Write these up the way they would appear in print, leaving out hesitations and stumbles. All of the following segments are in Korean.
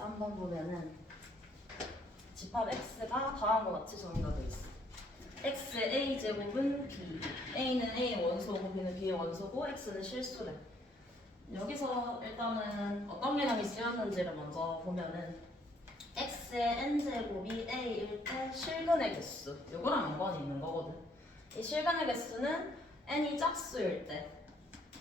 13번 보면은 집합 x가 다음과 같이 정의가 되어 있어. x의 a제곱은 b, a는 a의 원소고 b는 b의 원소고 x는 실수래. 여기서 일단은 어떤 개념이 쓰였는지를 먼저 보면은 x의 n제곱이 a일 때 실근의 개수, 요거랑 연관이 있는 거거든. 이 실근의 개수는 n이 짝수일 때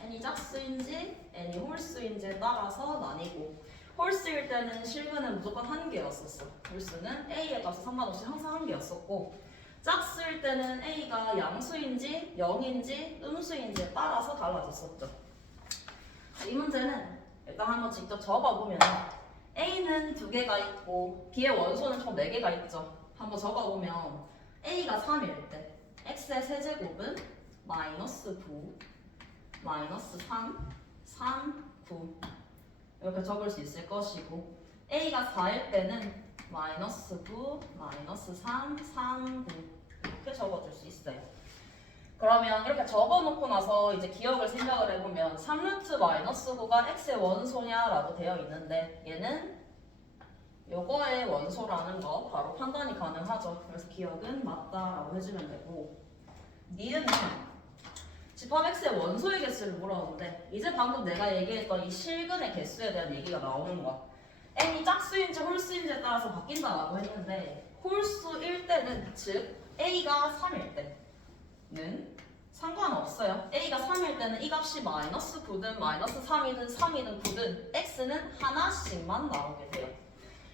n이 짝수인지 n이 홀수인지에 따라서 나뉘고, 홀수일 때는 실근은 무조건 한 개였었어. 홀수는 a의 값에 상관없이 항상 한 개였었고, 짝수일 때는 a가 양수인지 0인지 음수인지에 따라서 달라졌었죠. 이 문제는 일단 한번 직접 적어보면 a는 2개가 있고 b의 원소는 총 4개가 있죠. 한번 적어보면 a가 3일 때 x의 세제곱은 마이너스 9, 마이너스 3, 3, 9 이렇게 적을 수 있을 것이고, a가 4일 때는 마이너스 9, 마이너스 3, 3, 9 이렇게 적어줄 수 있어요. 그러면 이렇게 적어놓고 나서 이제 기억을 생각을 해보면 3루트 마이너스 9가 x의 원소냐라고 되어 있는데, 얘는 요거의 원소라는 거 바로 판단이 가능하죠. 그래서 기억은 맞다라고 해주면 되고, 니은은 집합 x의 원소의 개수를 물었는데, 이제 방금 내가 얘기했던 이 실근의 개수에 대한 얘기가 나오는 거야. n이 짝수인지 홀수인지에 따라서 바뀐다라고 했는데, 홀수일 때는, 즉 a가 3일 때는 상관없어요. a가 3일 때는 이 값이 마이너스 9든 마이너스 3이든 3이든 9든 x는 하나씩만 나오게 돼요.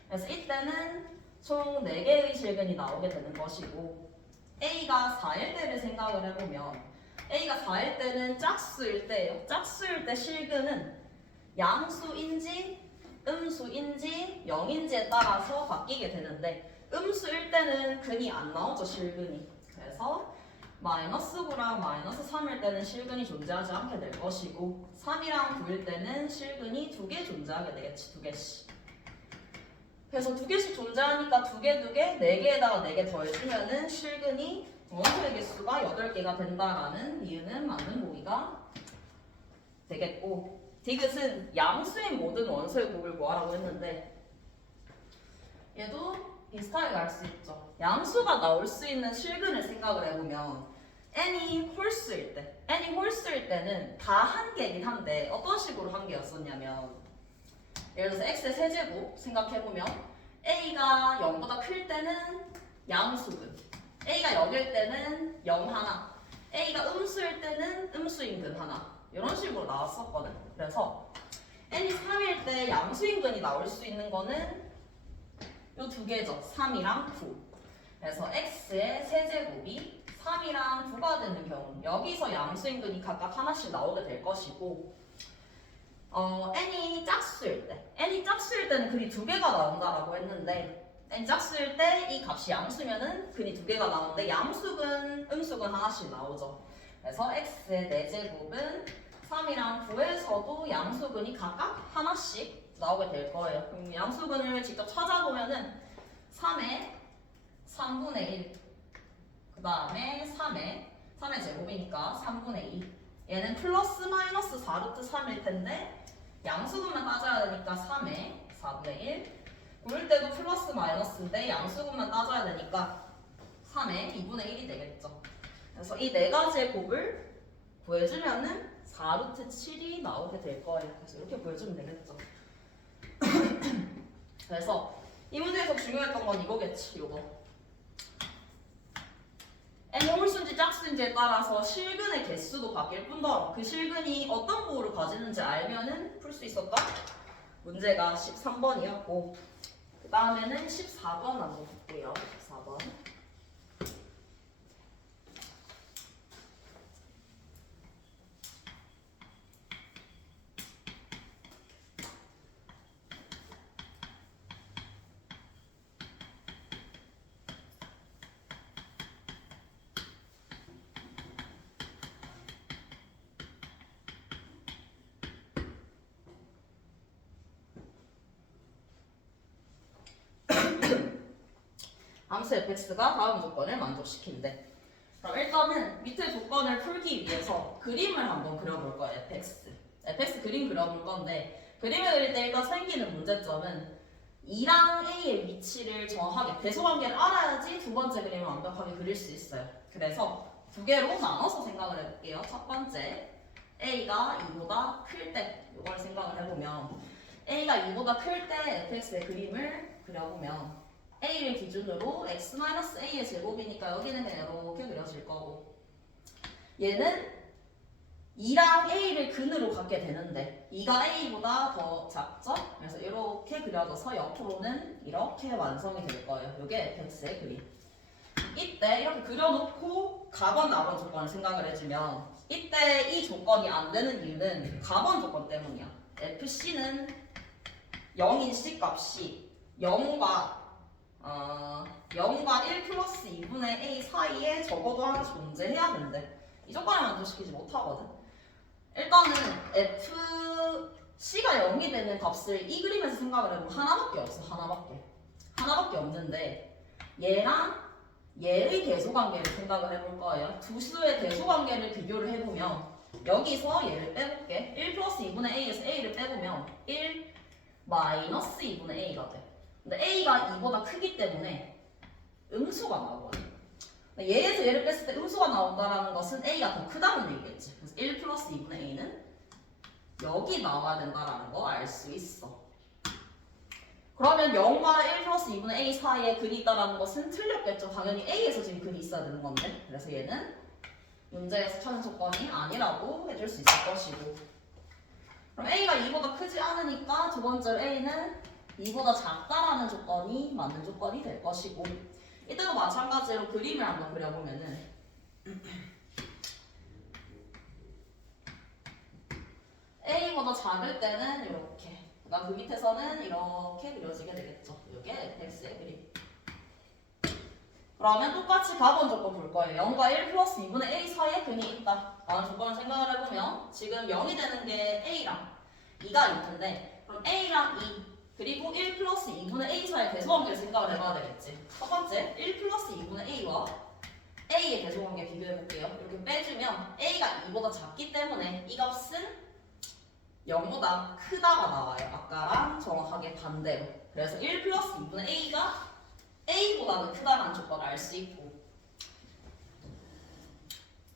그래서 이때는 총 4개의 실근이 나오게 되는 것이고, a가 4일 때를 생각을 해보면 a가 4일 때는 짝수일 때예요. 짝수일 때 실근은 양수인지 음수인지 0인지에 따라서 바뀌게 되는데, 음수일 때는 근이 안 나오죠, 실근이. 그래서 마이너스 9랑 마이너스 3일 때는 실근이 존재하지 않게 될 것이고, 3이랑 9일 때는 실근이 2개 존재하게 되겠지, 2개씩. 그래서 2개씩 존재하니까 2개, 2개, 4개에다가 4개 더해주면은 실근이 원소의 개수가 8개가 된다라는 이유는 맞는 보기가 되겠고, 디귿은 양수인 모든 원소의 곱을 구하라고 했는데, 얘도 비슷하게 갈 수 있죠. 양수가 나올 수 있는 실근을 생각을 해보면 n이 홀수일 때는 다 한 개이긴 한데 어떤 식으로 한 개였었냐면, 예를 들어서 x의 세제곱 생각해보면 a가 0보다 클 때는 양수근, a가 0일 때는 0 하나, a가 음수일 때는 음수인근 하나, 이런 식으로 나왔었거든. 그래서 n이 3일 때 양수인근이 나올 수 있는 거는 요 2개죠. 3이랑 9. 그래서 x의 세제곱이 3이랑 9가 되는 경우, 여기서 양수인근이 각각 하나씩 나오게 될 것이고, n이 짝수일 때는 근이 2개가 나온다라고 했는데, n이 짝수일 때 이 값이 양수면은 근이 2개가 나오는데, 양수근, 음수근 하나씩 나오죠. 그래서 x의 4제곱은 3이랑 9에서도 양수근이 각각 하나씩 나오게 될 거예요. 그럼 양수근을 직접 찾아보면은 3의 3분의 1, 그 다음에 3의 제곱이니까 3분의 2. 얘는 플러스 마이너스 4루트 3일 텐데 양수근만 따져야 되니까 3의 4분의 1. 고를 때도 플러스 마이너스인데 양수근만 따져야 되니까 3의 2분의 1이 되겠죠. 그래서 이 4가지의 곱을 구해주면은 4루트 7이 나오게 될 거예요. 그래서 이렇게 구해주면 되겠죠. 그래서 이 문제에서 중요했던 건 이거겠지, 요거. n이 홀수인지 짝수인지에 따라서 실근의 개수도 바뀔 뿐더러 그 실근이 어떤 부호를 가지는지 알면은 풀 수 있었던 문제가 13번이었고, 그 다음에는 14번 한번 볼게요. 14번. 함수 fx가 다음 조건을 만족시킨대. 그럼 일단은 밑에 조건을 풀기 위해서 그림을 한번 그려볼 거예요. fx 그림 그려볼 건데, 그림을 그릴 때 일단 생기는 문제점은 2랑 A의 위치를 정확하게 배수관계를 알아야지 두 번째 그림을 완벽하게 그릴 수 있어요. 그래서 두 개로 나눠서 생각을 해볼게요. 첫 번째, A가 2보다 클 때 이걸 생각을 해보면 A가 2보다 클 때 fx의 그림을 그려보면 A를 기준으로 x-A의 제곱이니까 여기는 그냥 이렇게 그려질 거고 얘는 2랑 A를 근으로 갖게 되는데 2가 A보다 더 작죠? 그래서 이렇게 그려져서 옆으로는 이렇게 완성이 될 거예요. 이게 fx의 그림. 이때 이렇게 그려놓고 가번, 나번 조건을 생각을 해주면 이때 이 조건이 안 되는 이유는 가번 조건 때문이야. fc는 0인 c 값이 0과 1 플러스 2분의 a 사이에 적어도 하나 존재해야 되는데 이 조건을 만족시키지 못하거든. 일단은 fc가 0이 되는 값을 이 그림에서 생각을 해보면 하나밖에 없어. 하나밖에 없는데 얘랑 얘의 대소관계를 생각을 해볼 거예요. 두 수의 대소관계를 비교를 해보면 여기서 얘를 빼볼게. 1 플러스 2분의 a에서 a를 빼보면 1 마이너스 2분의 a가 돼. 근데 a가 2보다 크기 때문에 음수가 나오거든. 얘에서 얘를 뺐을 때 음수가 나온다는 것은 a가 더 크다는 얘기겠지. 그래서 1 플러스 2분의 a는 여기 나와야 된다는 거 알 수 있어. 그러면 0과 1 플러스 2분의 a 사이에 근이 있다는 것은 틀렸겠죠. 당연히 a에서 지금 근이 있어야 되는 건데. 그래서 얘는 문제에서 찾은 조건이 아니라고 해줄 수 있을 것이고. 그럼 a가 2보다 크지 않으니까 두 번째로 a는 2보다 작다라는 조건이 맞는 조건이 될 것이고. 이때도 마찬가지로 그림을 한번 그려보면은 a보다 작을 때는 이렇게, 그러니까 그 밑에서는 이렇게 그려지게 되겠죠. 이게 fx의 그림. 그러면 똑같이 가본 조건 볼 거예요. 0과 1 플러스 2분의 a 사이에 근이 있다 라는 조건을 생각을 해보면 지금 0이 되는 게 a랑 2가 있는데 그럼 a랑 2 그리고 1 플러스 2분의 a 사이의 대소관계를 생각을 해봐야 되겠지. 첫 번째 1 플러스 2분의 a와 a의 대소관계 비교해볼게요. 이렇게 빼주면 a가 2보다 작기 때문에 이 값은 0보다 크다가 나와요. 아까랑 정확하게 반대로. 그래서 1 플러스 2분의 a가 a보다는 크다는 조건을 알 수 있고,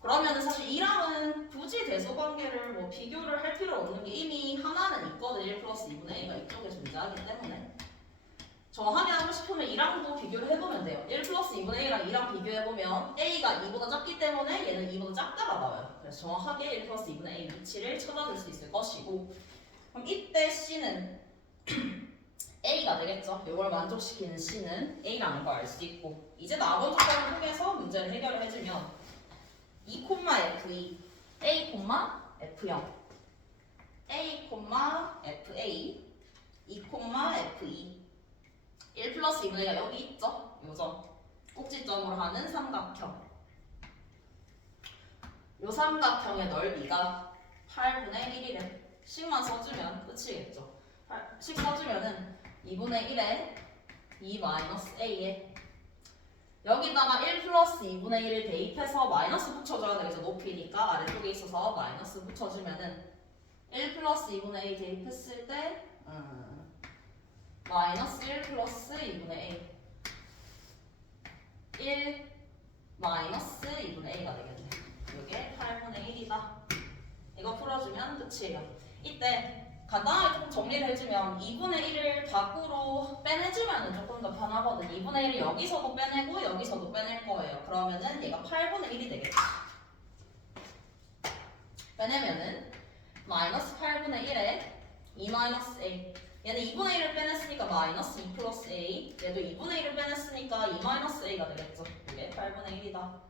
그러면 사실 2랑은 굳이 대소관계를 뭐 비교를 할 필요 없는 게 이미 하나는 있거든. 1 플러스 2분의 a가 이쪽에 존재하기 때문에 정확하게 하고 싶으면 2랑도 비교를 해보면 돼요. 1 플러스 2분의 a랑 2랑 비교해보면 a가 2보다 작기 때문에 얘는 2보다 작다가 나와요. 그래서 정확하게 1 플러스 2분의 a 위치를 찾아줄 수 있을 것이고, 그럼 이때 c는 a가 되겠죠. 이걸 만족시키는 c는 a라는 걸 알 수 있고, 이제 나머지 조건을 통해서 문제를 해결을 해주면 2,f2 a, f0 a, fa 2,f2 1 플러스 2분의 1가 여기 있죠? 요점 꼭지점으로 하는 삼각형. 요 삼각형의 넓이가 8분의 1이래. 식만 써주면 끝이겠죠. 10 써주면은 2분의 1에 2 마이너스 a에 여기다가 1 플러스 2분의 1을 대입해서 마이너스 붙여줘야 되겠죠. 높이니까 아래쪽에 있어서 마이너스 붙여주면은 1 플러스 2분의 a 대입했을 때 마이너스 1 플러스 2분의 a 1 마이너스 2분의 a가 되겠네. 이게 8분의 1이다. 이거 풀어주면 끝이에요. 이때 간단하게 조금 정리를 해주면 2분의 1을 밖으로 빼내주면 조금 더 편하거든. 2분의 1을 여기서도 빼내고 여기서도 빼낼 거예요. 그러면은 얘가 8분의 1이 되겠죠. 빼내면은 마이너스 8분의 1에 2 마이너스 a. 얘는 2분의 1을 빼냈으니까 마이너스 2 플러스 a. 얘도 2분의 1을 빼냈으니까 2 마이너스 a가 되겠죠. 이게 8분의 1이다.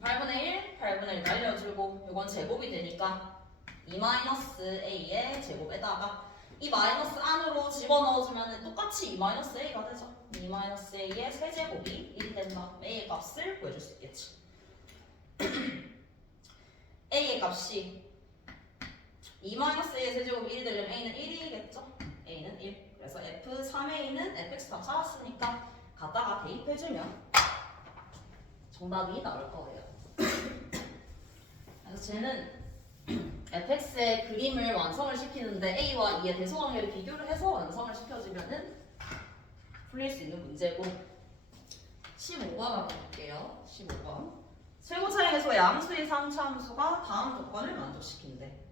8분의 1, 8분의 1 날려주고 이건 제곱이 되니까 2 마이너스 a의 제곱에다가 이 마이너스 안으로 집어넣어주면 똑같이 2 마이너스 a가 되죠. 2 마이너스 a의 세제곱이 1이 된다. a의 값을 구해줄 수 있겠지. a의 값이 2 마이너스 a의 세제곱이 1이 되려면 a는 1이겠죠. a는 1. 그래서 f3a는 fx 다 찾았으니까 갖다가 대입해주면 정답이 나올 거예요. 그래서 쟤는 fx의 그림을 완성을 시키는데 a와 2의 대소관계를 비교를 해서 완성을 시켜주면은 풀릴 수 있는 문제고 15번 한번 볼게요. 15번 최고 차이에서 양수의 3차 함수가 다음 조건을 만족시킨대.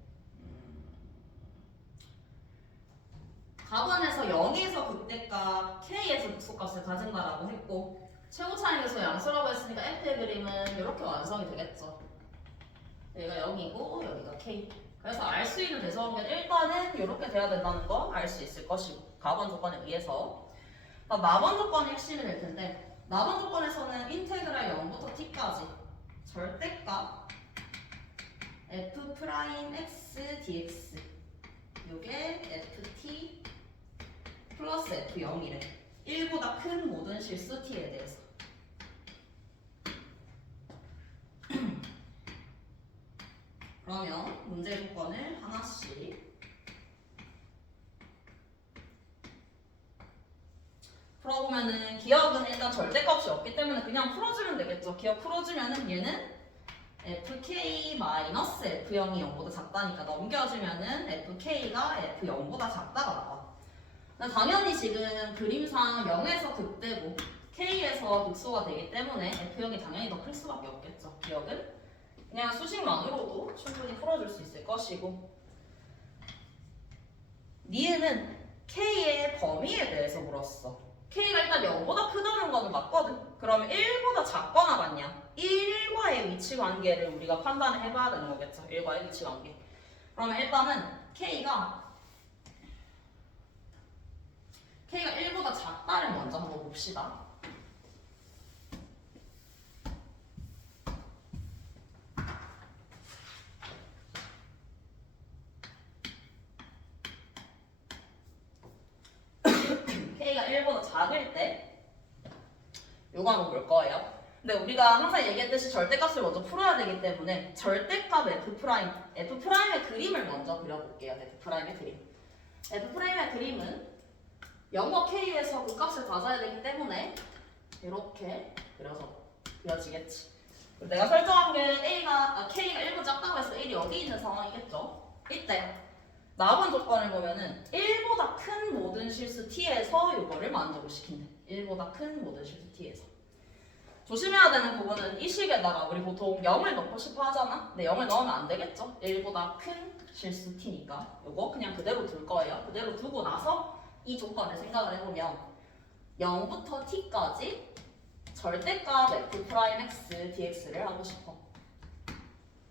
답안에서 0에서 극대값 K에서 극소값을 가진다라고 했고 최고 차이에서 양수라고 했으니까 F의 그림은 이렇게 완성이 되겠죠. 여기가 0이고 여기가 K. 그래서 알 수 있는 대소관계는 일단은 이렇게 돼야 된다는 거 알 수 있을 것이고 가번 조건에 의해서 나번 조건이 핵심이 될 텐데 나번 조건에서는 인테그랄 0부터 t까지 절대값 f'x dx 요게 ft 플러스 f0이래. 1보다 큰 모든 실수 t에 대해서. 그러면 문제 조건을 하나씩 풀어보면은 기억은 일단 절대값이 없기 때문에 그냥 풀어주면 되겠죠. 기억 풀어주면은 얘는 fk-f0이 0보다 작다니까 넘겨주면은 fk가 f0보다 작다가 나와. 당연히 지금 그림상 0에서 극대고 k에서 극소가 되기 때문에 f0이 당연히 더 클 수밖에 없겠죠. 기억은 그냥 수식만으로도 충분히 풀어줄 수 있을 것이고 니은은 k의 범위에 대해서 물었어. k가 일단 0보다 크다는 거는 맞거든. 그러면 1보다 작거나 같냐? 1과의 위치 관계를 우리가 판단을 해봐야 되는 거겠죠. 1과의 위치 관계. 그러면 일단은 k가 1보다 작다를 먼저 한번 봅시다. k가 1보다 작을 때 요거 한번 볼 거예요. 근데 우리가 항상 얘기했듯이 절대값을 먼저 풀어야 되기 때문에 절대값 F'의 그림을 먼저 그려볼게요. F'의 그림. F'의 그림은 0과 K에서 그 값을 가져야 되기 때문에 이렇게 그려지겠지. 내가 설정한 게 K가 1보다 작다고 해서 1이 여기 있는 상황이겠죠. 이때 나번 조건을 보면은 1보다 큰 모든 실수 T에서 이거를 만족을 시킨대. 1보다 큰 모든 실수 T에서. 조심해야 되는 부분은 이 식에다가 우리 보통 0을 넣고 싶어 하잖아. 근데 0을 넣으면 안 되겠죠. 1보다 큰 실수 T니까 이거 그냥 그대로 둘 거예요. 그대로 두고 나서 이 조건을 생각을 해보면 0부터 t까지 절대값 f'x dx를 하고 싶어.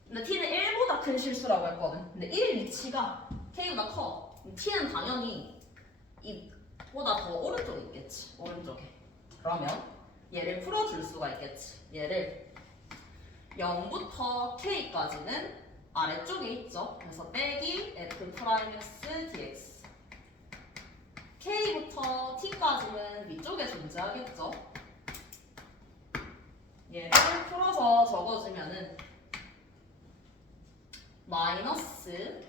근데 t는 1보다 큰 실수라고 했거든. 근데 1 위치가 k보다 커. t는 당연히 이보다 더 오른쪽에 있겠지. 오른쪽에. 그러면 얘를 풀어줄 수가 있겠지. 얘를 0부터 k까지는 아래쪽에 있죠. 그래서 빼기 f'x dx K부터 T까지는 위쪽에 존재하겠죠. 얘를 풀어서 적어주면은 마이너스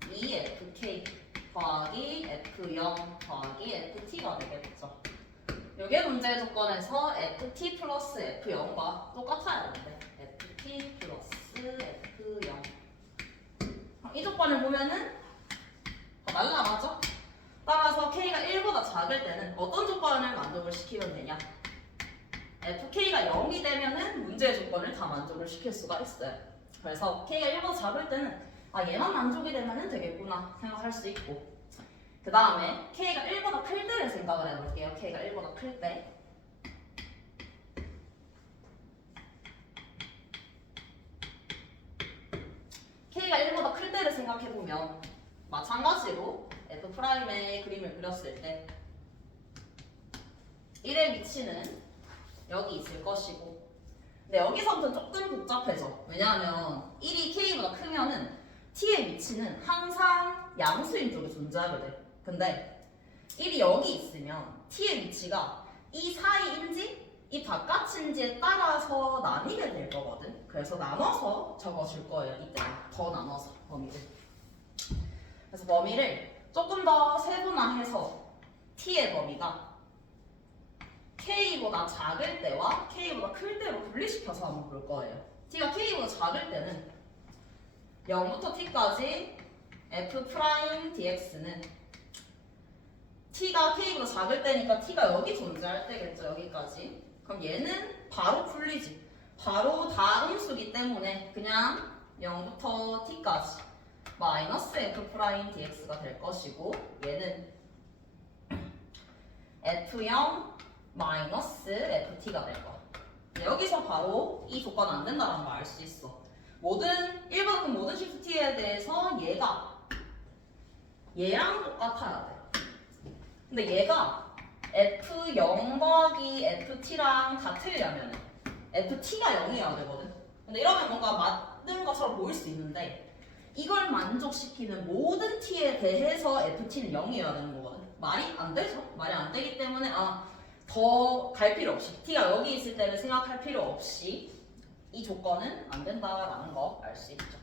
2fk 더하기 f0 더하기 ft가 되겠죠. 요게 문제 조건에서 ft 플러스 f0과 똑같아야 되는데 ft 플러스 f0 이 조건을 보면은 날라가죠. 따라서 k가 1보다 작을 때는 어떤 조건을 만족을 시키면 되냐? fk가 0이 되면은 문제의 조건을 다 만족을 시킬 수가 있어요. 그래서 k가 1보다 작을 때는 얘만 만족이 되면은 되겠구나 생각할 수 있고 그 다음에 k가 1보다 클 때를 생각을 해볼게요. k가 1보다 클 때 k가 1보다 클 때를 생각해보면 마찬가지로 F'의 그림을 그렸을 때 1의 위치는 여기 있을 것이고 근데 여기서부터 조금 복잡해져. 왜냐하면 1이 K보다 크면은 T의 위치는 항상 양수인 쪽에 존재하게 돼. 근데 1이 여기 있으면 T의 위치가 이 사이인지 이 바깥인지에 따라서 나뉘게 될 거거든. 그래서 나눠서 적어줄 거예요. 이때 더 나눠서 범위를. 그래서 범위를 조금 더 세분화해서 T의 범위가 K보다 작을 때와 K보다 클 때로 분리시켜서 한번 볼 거예요. T가 K보다 작을 때는 0부터 T까지 F' dx는 t가 k보다 작을 때니까 t가 여기 존재할 때겠죠. 여기까지. 그럼 얘는 바로 풀리지. 바로 다 음수기 때문에 그냥 0부터 t까지 마이너스 f 프라임 dx가 될 것이고 얘는 f0 마이너스 ft가 될 거야. 여기서 바로 이 조건 안 된다는 걸 알 수 있어. 모든 1번은 모든 shift t에 대해서 얘랑 똑같아야 돼. 근데 얘가 f0 더하기 ft랑 같으려면 ft가 0이어야 되거든. 근데 이러면 뭔가 맞는 것처럼 보일 수 있는데 이걸 만족시키는 모든 t에 대해서 ft는 0이어야 되는 거거든. 말이 안 되죠. 말이 안 되기 때문에 더 갈 필요 없이 t가 여기 있을 때를 생각할 필요 없이 이 조건은 안 된다라는 거 알 수 있죠.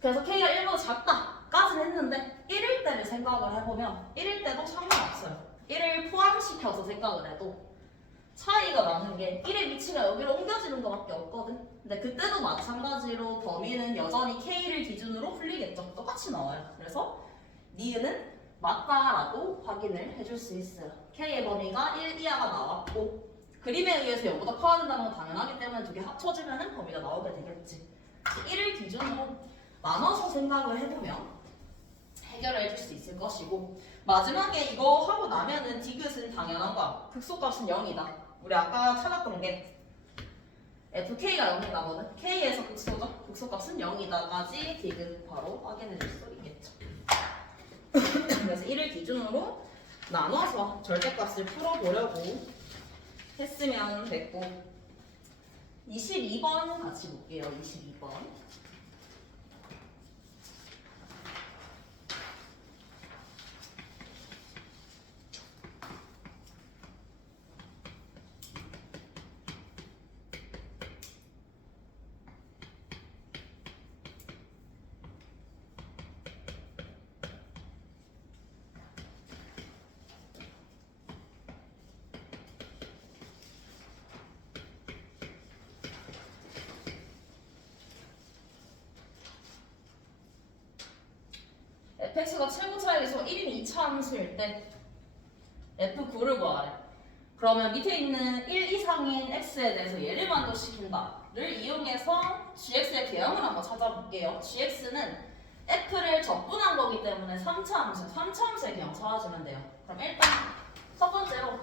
그래서 k가 1보다 작다까지는 했는데 1일 때를 생각을 해보면 1일 때도 상관없어요. 1을 포함시켜서 생각을 해도 차이가 나는 게 1의 위치가 여기로 옮겨지는 것밖에 없거든. 근데 그때도 마찬가지로 범위는 여전히 k를 기준으로 풀리겠죠. 똑같이 나와요. 그래서 니은은 맞다라고 확인을 해줄 수 있어요. k의 범위가 1 이하가 나왔고 그림에 의해서 0보다 커야 된다는 건 당연하기 때문에 두 개 합쳐지면 범위가 나오게 되겠지. 1을 기준으로 나눠서 생각을 해보면 해결을 해줄 수 있을 것이고 마지막에 이거 하고 나면은 디귿은 당연한 거야. 극소값은 0이다. 우리 아까 찾았던 게 fk가 0이 나거든. k에서 극소죠. 극소값은 0이다까지 디귿 바로 확인해 줄 수 있겠죠. 그래서 1을 기준으로 나눠서 절대값을 풀어보려고 했으면 됐고 22번 같이 볼게요. 22번. fx가 최고 차이에서 1인 2차 함수일 때 f9를 구하래. 그러면 밑에 있는 1 이상인 x에 대해서 얘를 만족시킨다를 이용해서 gx의 개형을 한번 찾아볼게요. gx는 f를 적분한 거기 때문에 3차 함수의 개형 찾아주면 돼요. 그럼 일단 첫 번째로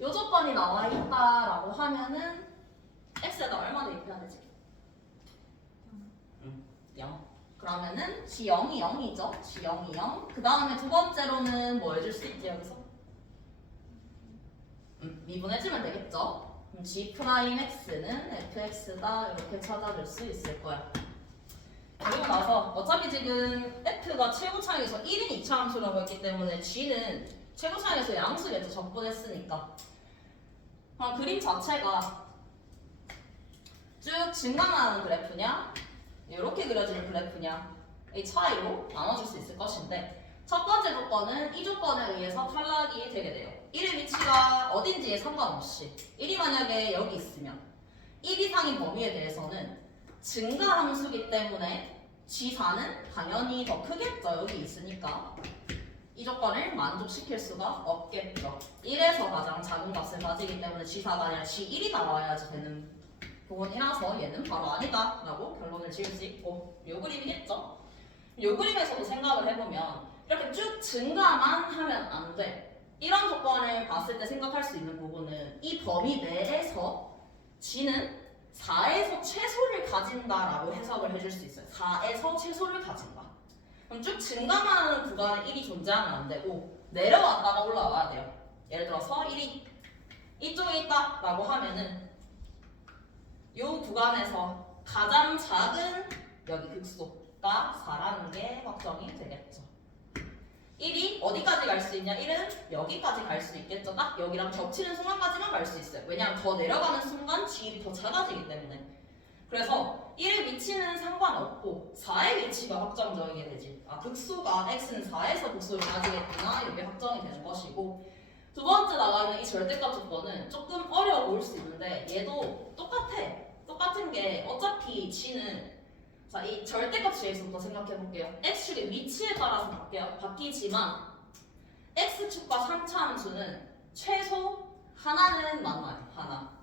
요 조건이 나와 있다라고 하면은 x에다 얼마 대입해야 되지? 0. 그러면은 G0이 0이죠. G0이 0. 그 다음에 두 번째로는 뭐 해줄 수 있지 여기서? 미분해주면 되겠죠. 그럼 G'X는 fx다 이렇게 찾아줄 수 있을 거야. 그리고 나서 어차피 지금 f가 최고 차이에서 1인 2차 함수라고 했기 때문에 G는 최고 차이에서 양수겠죠. 적분했으니까. 그럼 그림 자체가 쭉 증가하는 그래프냐 이렇게 그려지는 그래프냐 이 차이로 나눠줄 수 있을 것인데 첫 번째 조건은 이 조건에 의해서 탈락이 되게 돼요. 1의 위치가 어딘지에 상관없이 1이 만약에 여기 있으면 1 이상인 범위에 대해서는 증가함수기 때문에 G4는 당연히 더 크겠죠. 여기 있으니까 이 조건을 만족시킬 수가 없겠죠. 1에서 가장 작은 값을 가지기 때문에 G4가 아니라 G1이 나와야지 되는 부분이라서 얘는 바로 아니다 라고 결론을 지을 수 있고 요 그림이겠죠? 요 그림에서도 생각을 해보면 이렇게 쭉 증가만 하면 안 돼. 이런 조건을 봤을 때 생각할 수 있는 부분은 이 범위 내에서 G는 4에서 최소를 가진다라고 해석을 해줄 수 있어요. 4에서 최소를 가진다. 그럼 쭉 증가만 하는 구간에 1이 존재하면 안 되고 내려왔다가 올라와야 돼요. 예를 들어서 1이 이쪽에 있다라고 하면은 이 구간에서 가장 작은 여기 극소가 4라는 게 확정이 되겠죠. 1이 어디까지 갈 수 있냐? 1은 여기까지 갈 수 있겠죠. 딱 여기랑 겹치는 순간까지만 갈 수 있어요. 왜냐하면 더 내려가는 순간 G이 더 작아지기 때문에. 그래서 1의 위치는 상관없고 4의 위치가 확정적이게 되지. 극소가 x는 4에서 극소를 가지겠구나 이게 확정이 되는 것이고 두 번째 나가는 이 절대값 조건은 조금 어려워 보일 수 있는데 얘도 똑같은 게 어차피 G는 자, 이 절대값 G에서부터 생각해 볼게요. x축의 위치에 따라서 바뀌지만 x축과 3차 함수는 최소 하나는 만나요. 하나.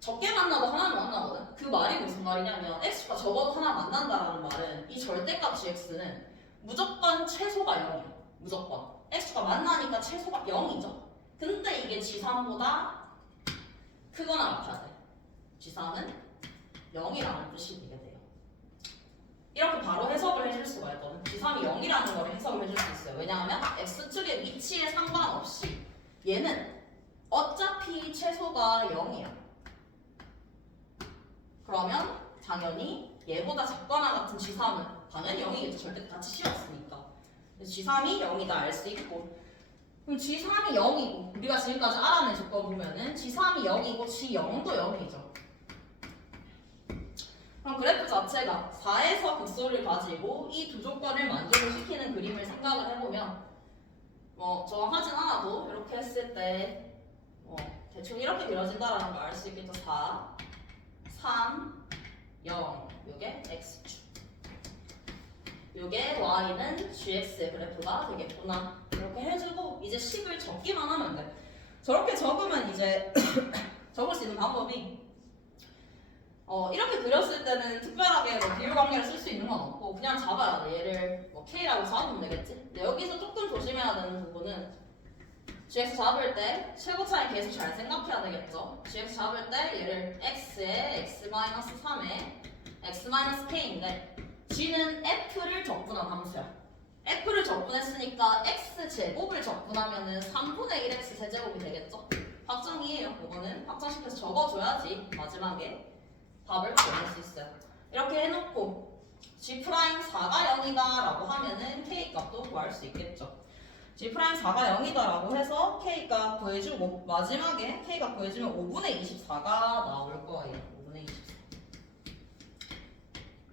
적게 만나도 하나는 만나거든. 그 말이 무슨 말이냐면 x축과 적어도 하나 만난다라는 말은 이 절대값 gx는 무조건 최소가 0이에요. 무조건. x축과 만나니까 최소가 0이죠. 근데 이게 g3보다 크거나 같아야 돼. g3은 0이라는 뜻이 되게 돼요. 이렇게 바로 해석을 해줄 수가 있거든. g3이 0이라는 걸 해석을 해줄 수 있어요. 왜냐하면 x축의 위치에 상관없이 얘는 어차피 최소가 0이야. 그러면 당연히 얘보다 작거나 같은 g3은 당연히 0이겠죠. 절대 같이 씌웠으니까. 그래서 g3이 0이다 알 수 있고, 그럼 g3이 0이고 우리가 지금까지 알아낸 조건 보면은 g3이 0이고 g0도 0이죠. 그럼 그래프 자체가 4에서 극소를 가지고 이 두 조건을 만족을 시키는 그림을 생각을 해보면 정확하진 않아도 이렇게 했을 때 대충 이렇게 그려진다라는 걸 알 수 있겠죠. 4, 3, 0 요게 x축, 요게 y는 gx의 그래프가 되겠구나 이렇게 해주고 이제 식을 적기만 하면 돼. 저렇게 적으면 이제 적을 수 있는 방법이 이렇게 그렸을 때는 특별하게 비율 관계를 쓸 수 있는 건 없고 그냥 잡아야 돼. 얘를 k라고 잡으면 되겠지. 근데 여기서 조금 조심해야 되는 부분은 gx 잡을 때 최고 차이 계속 잘 생각해야 되겠죠. gx 잡을 때 얘를 x에 x-3에 x-k인데 g는 f를 적분한 함수야. f를 적분했으니까 x제곱을 적분하면은 3분의 1x 세제곱이 되겠죠. 확정이에요. 이거는 확정시켜서 적어줘야지 마지막에 답을 구할 수 있어요. 이렇게 해놓고 G'4가 0이다 라고 하면은 K값도 구할 수 있겠죠. G'4가 0이다 라고 해서 K값 구해주고 마지막에 K값 구해주면 5분의 24가 나올 거예요. 5분의 24.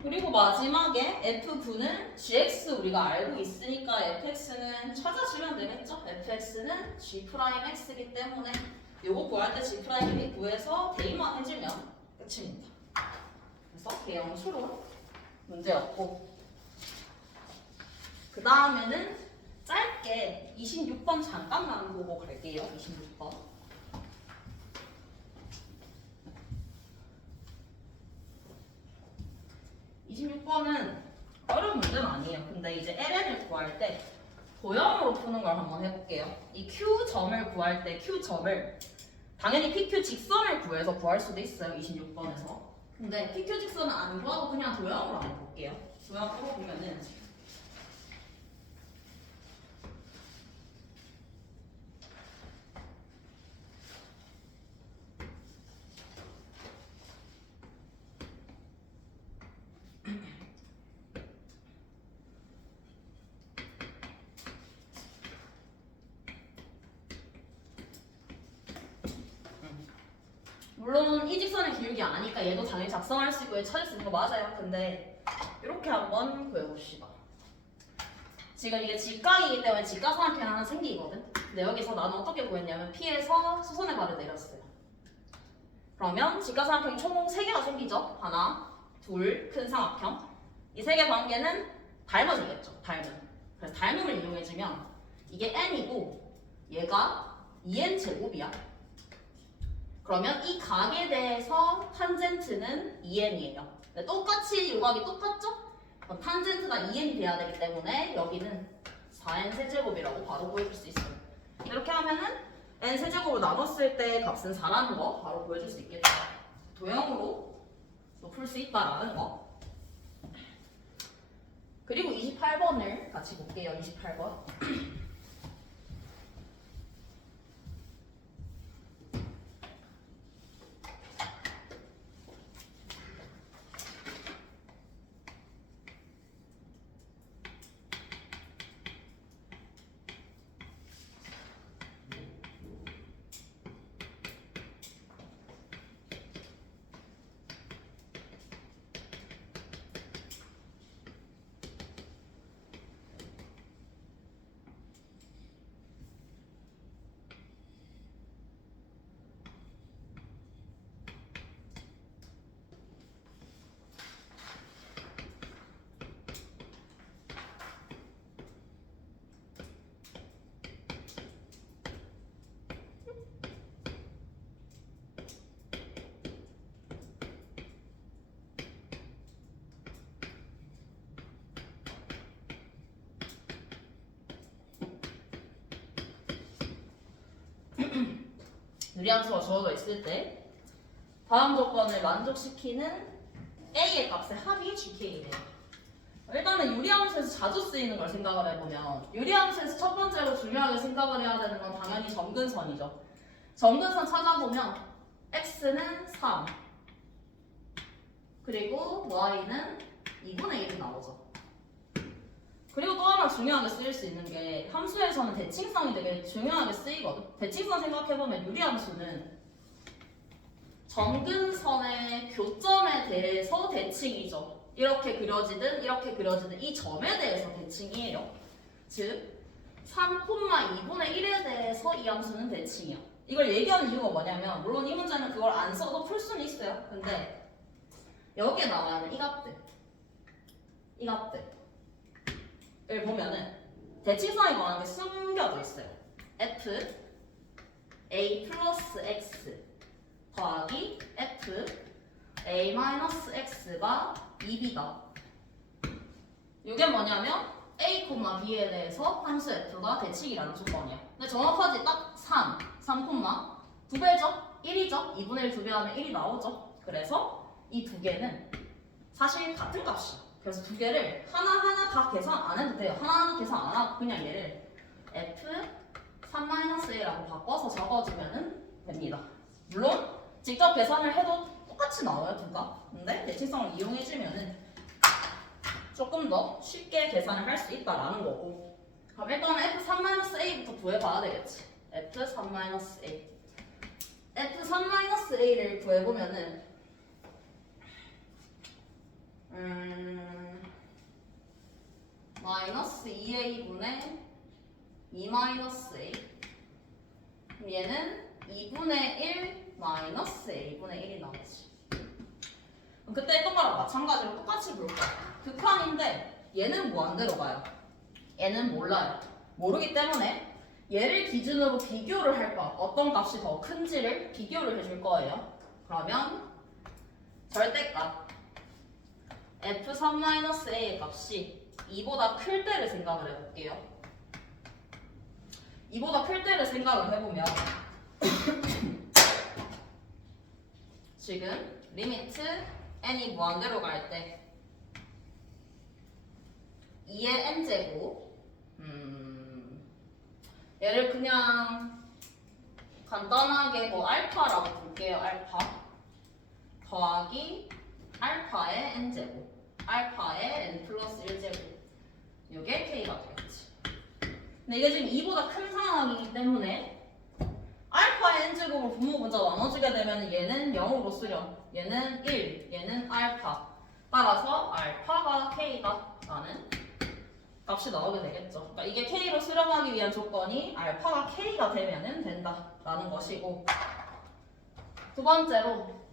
그리고 마지막에 F9는 GX 우리가 알고 있으니까 FX는 찾아주면 되겠죠. FX는 G'X이기 때문에 요거 구할 때 G'이 구해서 대입만 해주면 끝입니다. 그래서 개형 추론 문제였고, 그 다음에는 짧게 26번 잠깐만 보고 갈게요. 26번. 은 어려운 문제는 아니에요. 근데 이제 LN을 구할 때 도형으로 푸는 걸 한번 해볼게요. 이 Q점을 구할 때 Q점을 당연히 PQ 직선을 구해서 구할 수도 있어요. 26번에서. 근데 PQ 직선은 안 구하고 그냥 도형으로 한번 볼게요. 도형으로 보면은 물론 이 직선의 기울기 아니까 얘도 당연히 작성할 수 있고 얘 찾을 수 있는 거 맞아요. 근데 이렇게 한번 구해봅시다. 지금 이게 직각이기 때문에 직각삼각형이 하나 생기거든. 근데 여기서 나는 어떻게 구했냐면 P에서 수선의 발을 내렸어요. 그러면 직각삼각형이 총 3개가 생기죠. 하나, 둘, 큰 삼각형. 이 3개 관계는 닮아지겠죠. 닮음. 그래서 닮음을 이용해주면 이게 n이고 얘가 2n 제곱이야. 그러면 이 각에 대해서 탄젠트는 2n이에요. 똑같이 요각이 똑같죠? 그럼 탄젠트가 2n이 돼야 되기 때문에 여기는 4n 세제곱이라고 바로 보여줄 수 있어요. 이렇게 하면은 n 세제곱으로 나눴을 때 값은 4라는 거 바로 보여줄 수 있겠죠. 도형으로 풀 수 있다라는 거. 그리고 28번을 같이 볼게요. 28번. 유리함수가 주어져 있을 때 다음 조건을 만족시키는 A의 값의 합이 GK래요. 일단은 유리함수에서 자주 쓰이는 걸 생각을 해보면 유리함수에서 첫 번째로 중요하게 생각을 해야 되는 건 당연히 점근선이죠. 점근선 찾아보면 x는 3 그리고 y는 2분의 1이 나오죠. 그리고 또 하나 중요하게 쓰일 수 있는 게 함수에서는 대칭성이 되게 중요하게 쓰이거든. 대칭성 생각해보면 유리함수는 점근선의 교점에 대해서 대칭이죠. 이렇게 그려지든 이렇게 그려지든 이 점에 대해서 대칭이에요. 즉 3,2분의 1에 대해서 이 함수는 대칭이야. 이걸 얘기하는 이유가 뭐냐면 물론 이 문제는 그걸 안 써도 풀 수는 있어요. 근데 여기에 나와 있는 이 값들을 보면은 대칭성이 말하는 게 숨겨져 있어요. f a 플러스 x 더하기 f a 마이너스 x가 2b다. 이게 뭐냐면 a, b에 대해서 함수 f가 대칭이라는 조건이야. 근데 정확하지 딱 3, 2배죠? 1이죠? 2분의 1 2배 하면 1이 나오죠? 그래서 이 두 개는 사실 같은 값이야. 그래서 두 개를 하나하나 다 계산 안 해도 돼요. 하나하나 계산 안 하고 그냥 얘를 f 3-a라고 바꿔서 적어주면 됩니다. 물론 직접 계산을 해도 똑같이 나와요, 둘 다. 근데 대칭성을 이용해주면은 조금 더 쉽게 계산을 할 수 있다라는 거고. 그럼 일단은 f3-a부터 구해봐야 되겠지. f3-a. f3-a를 구해보면은 마이너스 2a분의 2 마이너스 a. 그럼 얘는 2분의 1 마이너스 a분의 1이 나오지. 그때 했던 거랑 마찬가지로 똑같이 볼 거야. 극한인데 얘는 무한대로 가요. 얘는 몰라요. 모르기 때문에 얘를 기준으로 비교를 할 거야. 어떤 값이 더 큰지를 비교를 해줄 거예요. 그러면 절대값 f3-a의 값이 2보다 클 때를 생각을 해볼게요. 2보다 클 때를 생각을 해보면 지금 리미트 n이 무한대로 갈 때 2의 n제곱 얘를 그냥 간단하게 뭐 알파라고 볼게요. 알파 더하기 알파의 n제곱 알파의 n 플러스 1제곱 이게 k가 되겠지. 근데 이게 지금 2보다 큰 상황이기 때문에 알파의 n제곱을 분모 분자로 나눠주게 되면 얘는 0으로 수렴, 얘는 1, 얘는 알파. 따라서 알파가 k다 라는 값이 나오게 되겠죠. 그러니까 이게 k로 수렴하기 위한 조건이 알파가 k가 되면 된다 라는 것이고, 두 번째로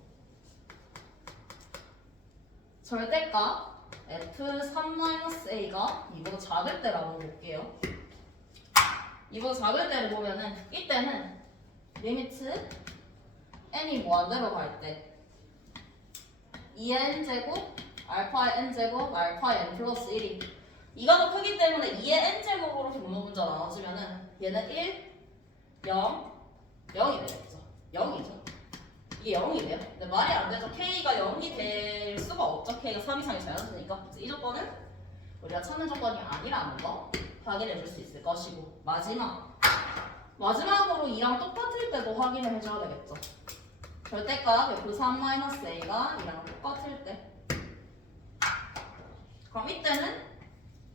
절대값 f3-a가 이보다 작을 때라고 볼게요. 이보다 작을 때를 보면은 이때는 리미트 n이 무한대로 갈 때 2의 n제곱 알파의 n제곱 알파의 n 플러스 1이 2가 더 크기 때문에 2의 n제곱으로 분모 분자 나눠주면은 얘는 1, 0, 0이 되겠죠. 0이죠. 이게 0이 돼요. 근데 말이 안 되죠. K가 0이 될 수가 없죠. K가 3 이상이 자연수니까. 그래서 이 조건은 우리가 찾는 조건이 아니라는 거 확인해 줄 수 있을 것이고, 마지막으로 2랑 똑같을 때도 확인을 해줘야 되겠죠. 절대값 f3-a가 2랑 똑같을 때. 그럼 이때는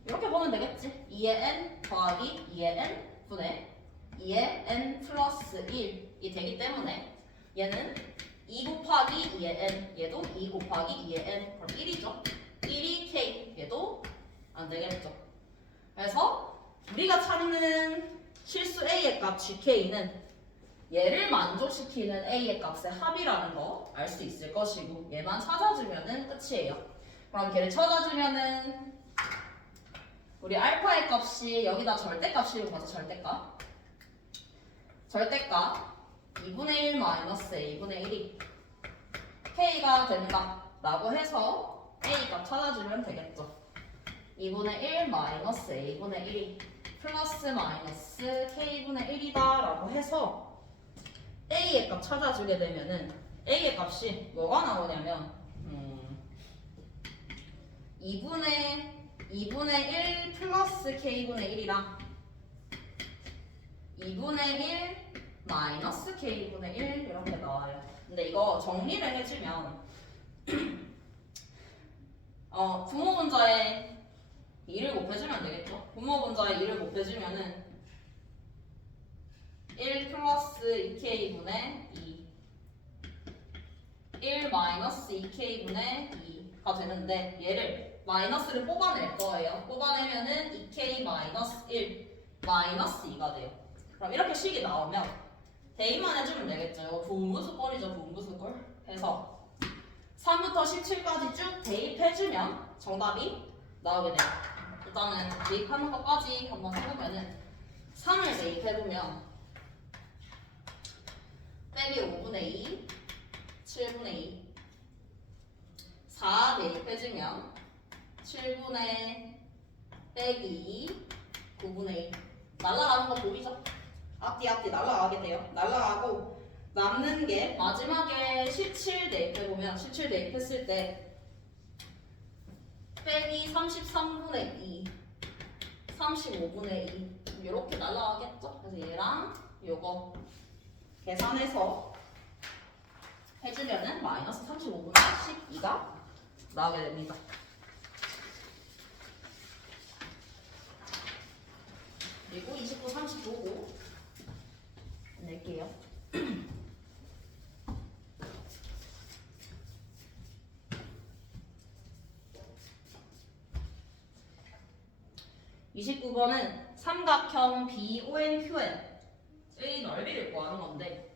이렇게 보면 되겠지. 2의 n 더하기 2의 n 분의 2의 n 플러스 1이 되기 때문에 얘는 2 곱하기 2의 n, 얘도 2 곱하기 2의 n, 그럼 1이죠. 1이 k, 얘도 안 되겠죠. 그래서 우리가 찾는 실수 a의 값 gk는 얘를 만족시키는 a의 값의 합이라는 거 알 수 있을 것이고, 얘만 찾아주면은 끝이에요. 그럼 걔를 찾아주면은 우리 알파의 값이 여기다 절대값 씌우고 가자. 절대값 2분의 1 마이너스 a 2분의 1이 k가 된다 라고 해서 a 값 찾아주면 되겠죠. 2분의 1 마이너스 a 2분의 1이 플러스 마이너스 k분의 1이다 라고 해서 A의 값 찾아주게 되면은 A의 값이 뭐가 나오냐면 2분의 1 플러스 K분의 1이랑 2분의 1 마이너스 K분의 1 이렇게 나와요. 근데 이거 정리를 해주면 분모 분자에 2를 곱해주면 되겠죠? 분모 분자에 2를 곱해주면은 1 플러스 2K분의 2 1 마이너스 2K분의 2가 되는데 얘를 마이너스를 뽑아낼 거예요. 뽑아내면은 2K 마이너스 1 마이너스 2가 돼요. 그럼 이렇게 식이 나오면 대입만 해주면 되겠죠. 이거 분무수꼴이죠. 분무수꼴. 그래서 3부터 17까지 쭉 대입해주면 정답이 나오게 돼요. 일단은 대입하는 것까지 한번 해보면은 3을 대입해보면 빼기 5분의 2 7분의 2 4 대입해주면 7분의 빼기 2 9분의 2 날라가는 거 보이죠? 앞뒤 날라가게 돼요. 날라가고 남는 게 마지막에 17 대입해보면 17 대입했을 때 빼기 33분의 2 35분의 2 이렇게 날라가겠죠? 그래서 얘랑 요거 계산해서 해주면은 마이너스 35분의 12가 나오게 됩니다. 그리고 29, 30보고 낼게요. 29번은 삼각형 BONQN의 넓이를 구하는 건데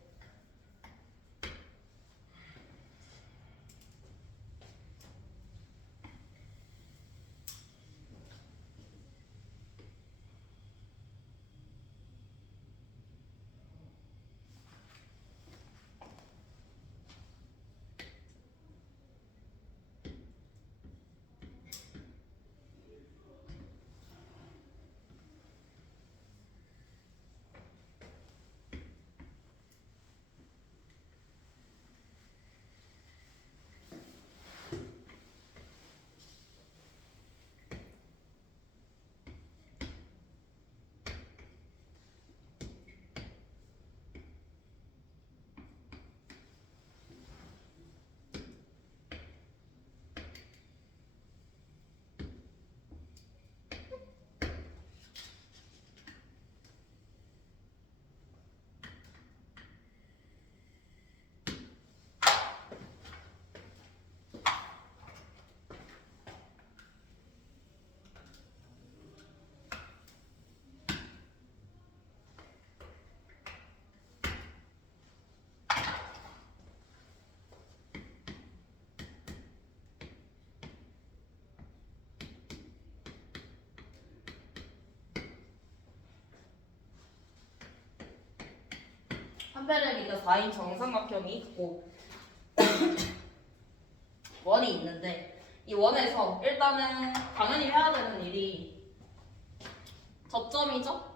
한편에 밑에 4인 정삼각형이 있고 원이 있는데 이 원에서 일단은 당연히 해야 되는 일이 접점이죠?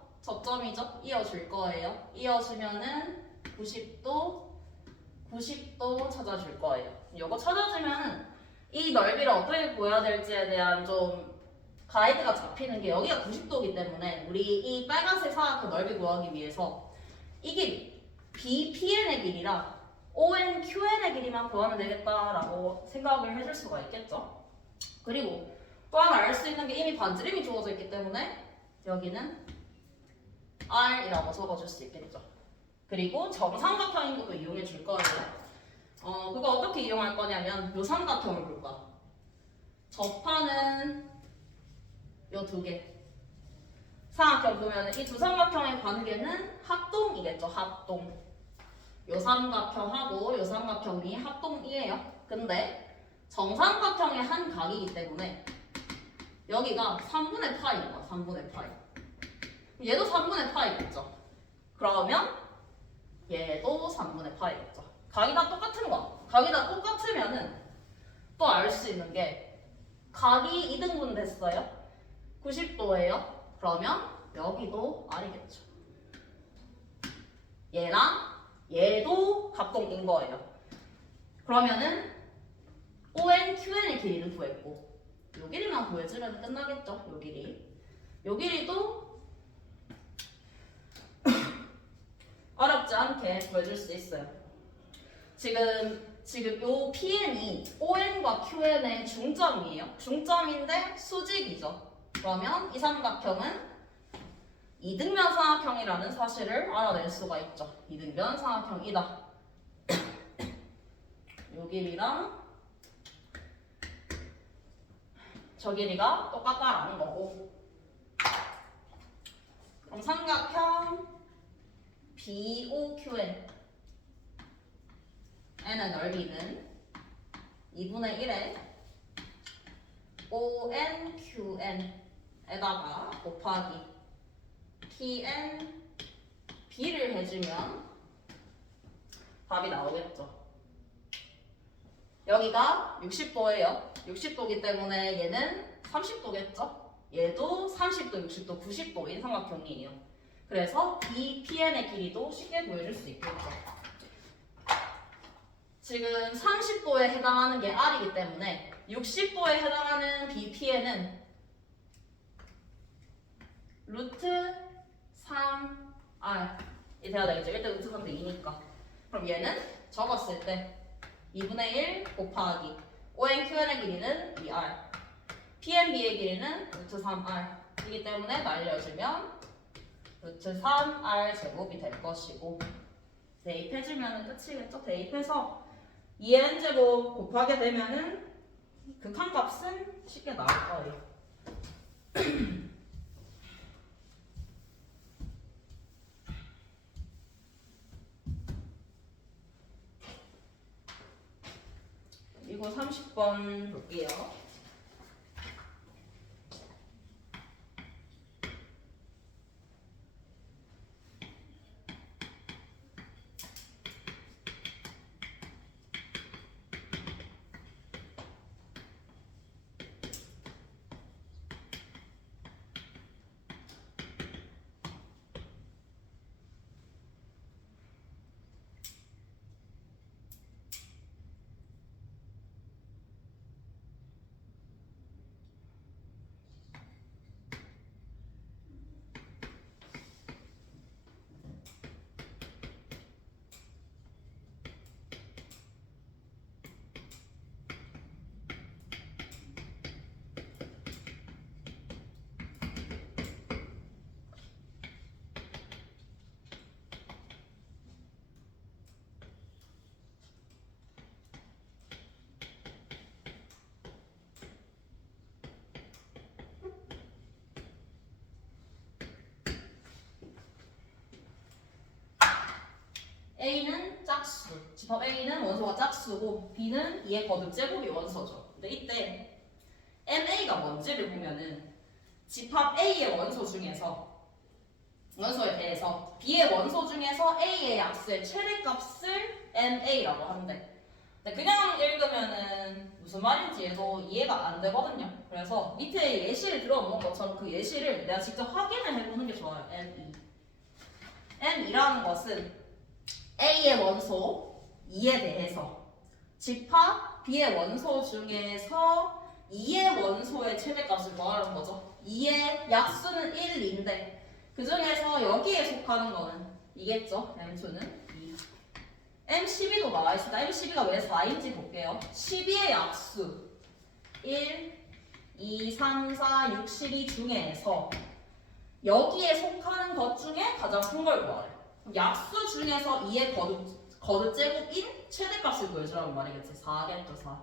이어줄 거예요. 이어주면은 90도 찾아줄 거예요. 이거 찾아주면은 이 넓이를 어떻게 구해야 될지에 대한 좀 가이드가 잡히는 게 여기가 90도이기 때문에 우리 이 빨간색 사각형 넓이 구하기 위해서 이 길이 BPN의 길이랑 ONQN의 길이만 구하면 되겠다라고 생각을 해줄 수가 있겠죠. 그리고 또 하나 알 수 있는 게 이미 반지름이 주어져 있기 때문에 여기는 R이라고 적어줄 수 있겠죠. 그리고 정삼각형인 것도 이용해 줄 거예요. 그거 어떻게 이용할 거냐면 요 삼각형을 볼 거야. 접하는 요 두 개. 삼각형 보면 이 두 삼각형의 관계는 합동이겠죠. 합동. 요 삼각형하고 요 삼각형이 합동이에요. 근데 정삼각형의 한 각이기 때문에 여기가 3분의 파이야. 3분의 파이. 얘도 3분의 파이겠죠. 그러면 얘도 3분의 파이겠죠. 각이 다 똑같은 거야. 각이 다 똑같으면은 또 알 수 있는 게 각이 2등분 됐어요. 90도예요. 그러면 여기도 R이겠죠. 얘랑 얘도 합동인 거예요. 그러면은 ON, QN의 길이를 구했고 요 길이만 구해주면 끝나겠죠. 요 길이. 요 길이도 어렵지 않게 구해줄 수 있어요. 지금 요 PN이 ON과 QN의 중점이에요. 중점인데 수직이죠. 그러면 이 삼각형은 이등변 삼각형이라는 사실을 알아낼 수가 있죠. 이등변 삼각형이다. 요 길이랑 저 길이가 똑같다라는 거고. 그럼 삼각형 BOQN n의 넓이는 2분의 1에 ONQN에다가 곱하기 PN B를 해주면 답이 나오겠죠. 여기가 60도예요. 60도이기 때문에 얘는 30도겠죠. 얘도 30도, 60도, 90도인 삼각형이에요. 그래서 이 PN의 길이도 쉽게 구해줄 수 있겠죠. 지금 30도에 해당하는 게 R이기 때문에 60도에 해당하는 BPN은 루트 3R 이 돼야 되겠죠. 1대 루트 3대 2니까. 그럼 얘는 적었을 때 2분의 1 곱하기 ONQN의 길이는 2R PNB의 길이는 루트 3R 이기 때문에 날려주면 루트 3R 제곱이 될 것이고 대입해주면 끝이겠죠. 대입해서 2n 제곱 곱하게 되면은 극한값은 쉽게 나올 거예요. 이거 30번 볼게요. A는 짝수, 집합 A는 원소가 짝수고 B는 2의 거듭 제곱이 원소죠. 근데 이때 MA가 뭔지를 보면은 집합 A의 원소 중에서 원소에 대해서 B의 원소 중에서 A의 약수의 최대값을 MA라고 하는데 근데 그냥 읽으면은 무슨 말인지 얘도 이해가 안 되거든요. 그래서 밑에 예시를 들어놓은 것처럼 그 예시를 내가 직접 확인을 해보는 게 좋아요. M2라는 것은 A의 원소 2에 대해서 집합 B의 원소 중에서 2의 원소의 최대값을 구하는 거죠. 2의 약수는 1인데 그 중에서 여기에 속하는 거는 이겠죠. M2는 2. M12도 나와있습니다. M12가 왜 4인지 볼게요. 12의 약수 1, 2, 3, 4, 6, 12 중에서 여기에 속하는 것 중에 가장 큰 걸 구하래요. 약수 중에서 2의 거듭 제곱인 최대값을 구해주라는 말이겠지. 4겠죠, 4.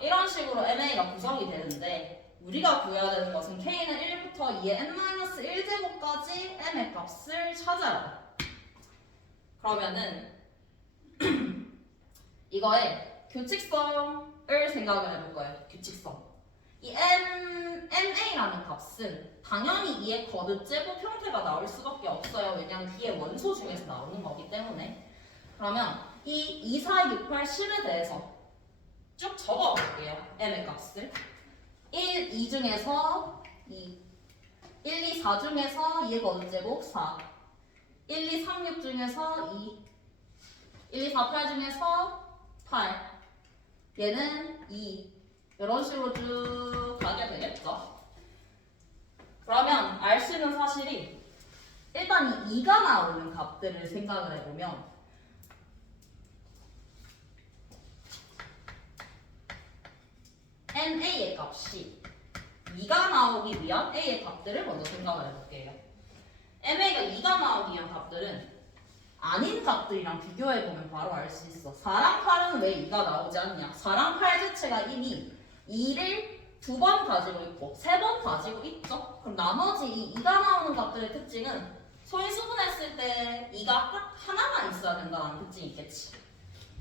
이런 식으로 MA가 구성이 되는데 우리가 구해야 되는 것은 K는 1부터 2의 n-1제곱까지 M의 값을 찾아야 돼. 그러면은 이거의 규칙성을 생각을 해볼 거예요. 규칙성. 이 MA라는 값은 당연히 2의 거듭 제곱 형태가 나올 수밖에 없어요. 왜냐하면 B의 원소 중에서 나오는 거기 때문에. 그러면 이 2, 4, 6, 8, 10에 대해서 쭉 적어볼게요. M의 값을. 1, 2 중에서 2, 1, 2, 4 중에서 2의 거듭 제곱 4, 1, 2, 3, 6 중에서 2, 1, 2, 4, 8 중에서 8, 얘는 2, 이런 식으로 쭉 가게 되겠죠. 그러면 알 수 있는 사실이 일단 이 2가 나오는 값들을 생각을 해보면 NA의 값이 2가 나오기 위한 A의 값들을 먼저 생각을 해볼게요. MA가 2가 나오기 위한 값들은 아닌 값들이랑 비교해보면 바로 알 수 있어. 4랑 8은 왜 2가 나오지 않냐? 4랑 8 자체가 이미 2를 2번 가지고 있고 3번 가지고 있죠? 그럼 나머지 이 2가 나오는 값들의 특징은 소인수분했을 때 2가 딱 하나만 있어야 된다는 특징이 있겠지.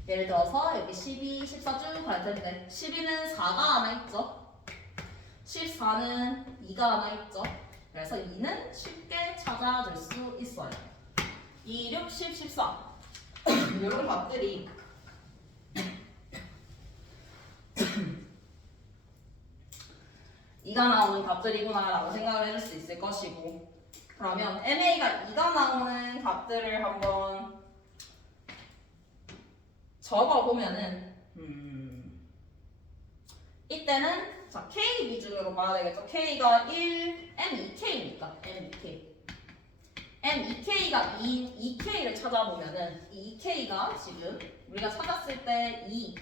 예를 들어서 여기 12, 14 쭉 갈 텐데 12는 4가 하나 있죠? 14는 2가 하나 있죠? 그래서 2는 쉽게 찾아줄 수 있어요. 2, 6, 10, 14 이런 값들이 이가 나오는 값들이구나 라고 생각을 해줄 수 있을 것이고 그러면 MA가 2가 나오는 값들을 한번 적어보면은 이때는 자 K 기준으로 봐야 되겠죠. K가 1, M2K니까 M2K M2K가 2K를 찾아보면은 이 2K가 지금 우리가 찾았을 때 2,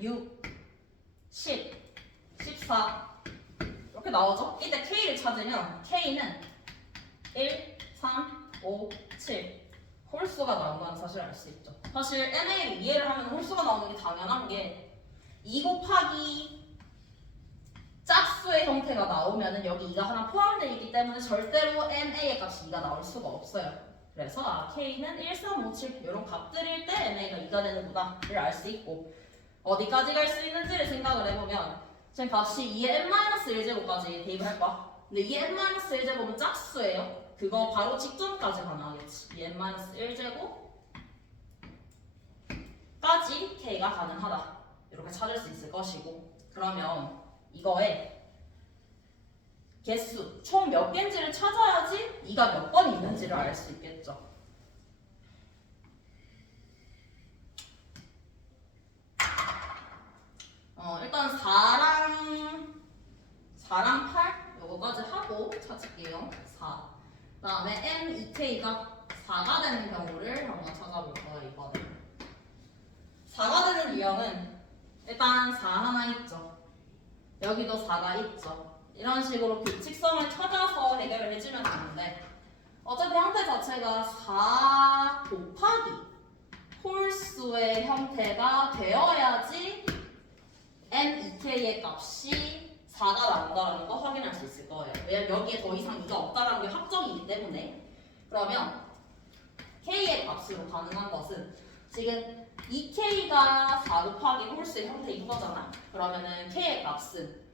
6, 10, 14 이렇게 나오죠? 이때 K를 찾으면 K는 1, 3, 5, 7 홀수가 나온다는 사실을 알 수 있죠. 사실 MA를 이해를 하면 홀수가 나오는 게 당연한 게 2 곱하기 짝수의 형태가 나오면은 여기 2가 하나 포함되어 있기 때문에 절대로 MA의 값이 2가 나올 수가 없어요. 그래서 K는 1, 3, 5, 7 이런 값들일 때 MA가 2가 되는구나를 알 수 있고 어디까지 갈 수 있는지를 생각을 해보면 지금 값이 2의 n-1제곱까지 대입을 할 거야. 근데 2의 n-1제곱은 짝수예요. 그거 바로 직전까지 가능하겠지. 2의 n-1제곱까지 K가 가능하다. 이렇게 찾을 수 있을 것이고 그러면 이거에 개수 총 몇 개인지를 찾아야지 2가 몇 번 있는지를 알 수 있겠죠. 일단 4랑 8 요거까지 하고 찾을게요. 4. 그 다음에 M2K가 4가 되는 경우를 한번 찾아볼 거예요. 이번에 4가 되는 유형은 일단 4 하나 있죠. 여기도 4가 있죠. 이런 식으로 규칙성을 찾아서 해결을 해주면 되는데 어쨌든 형태 자체가 4 곱하기 홀수의 형태가 되어야지 M2K의 값이 4가 나온다는 거 확인할 수 있을 거예요. 왜냐면 여기에 더 이상 2가 없다는 게 확정이기 때문에. 그러면 K의 값으로 가능한 것은 지금 2K가 4 곱하기 홀수의 형태인 거잖아. 그러면은 K의 값은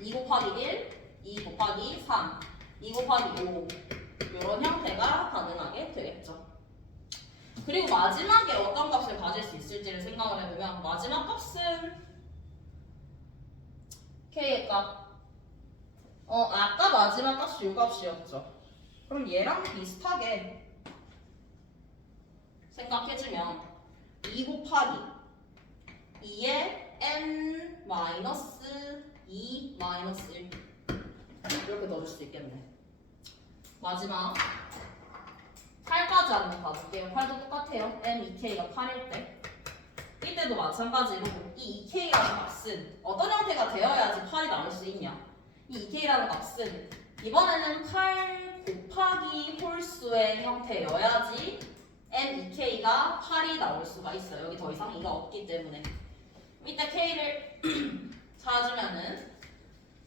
2 곱하기 1, 2 곱하기 3, 2 곱하기 5 이런 형태가 가능하게 되겠죠. 그리고 마지막에 어떤 값을 가질 수 있을지를 생각을 해보면 마지막 값은 K의 값 아까 마지막 값이 이 값이었죠. 그럼 얘랑 비슷하게 생각해주면 2 곱하기 2의 n-2 1 이렇게 넣어줄 수 있겠네. 마지막 8까지 한번 봐볼게요. 8도 똑같아요. M2K가 8일 때 이때도 마찬가지로 이 2K라는 값은 어떤 형태가 되어야지 8이 나올 수 있냐. 이 2K라는 값은 이번에는 8 곱하기 홀수의 형태여야지 M2K가 8이 나올 수가 있어요. 여기 더 이상 2가 없기 때문에 이때 K를 찾아주면은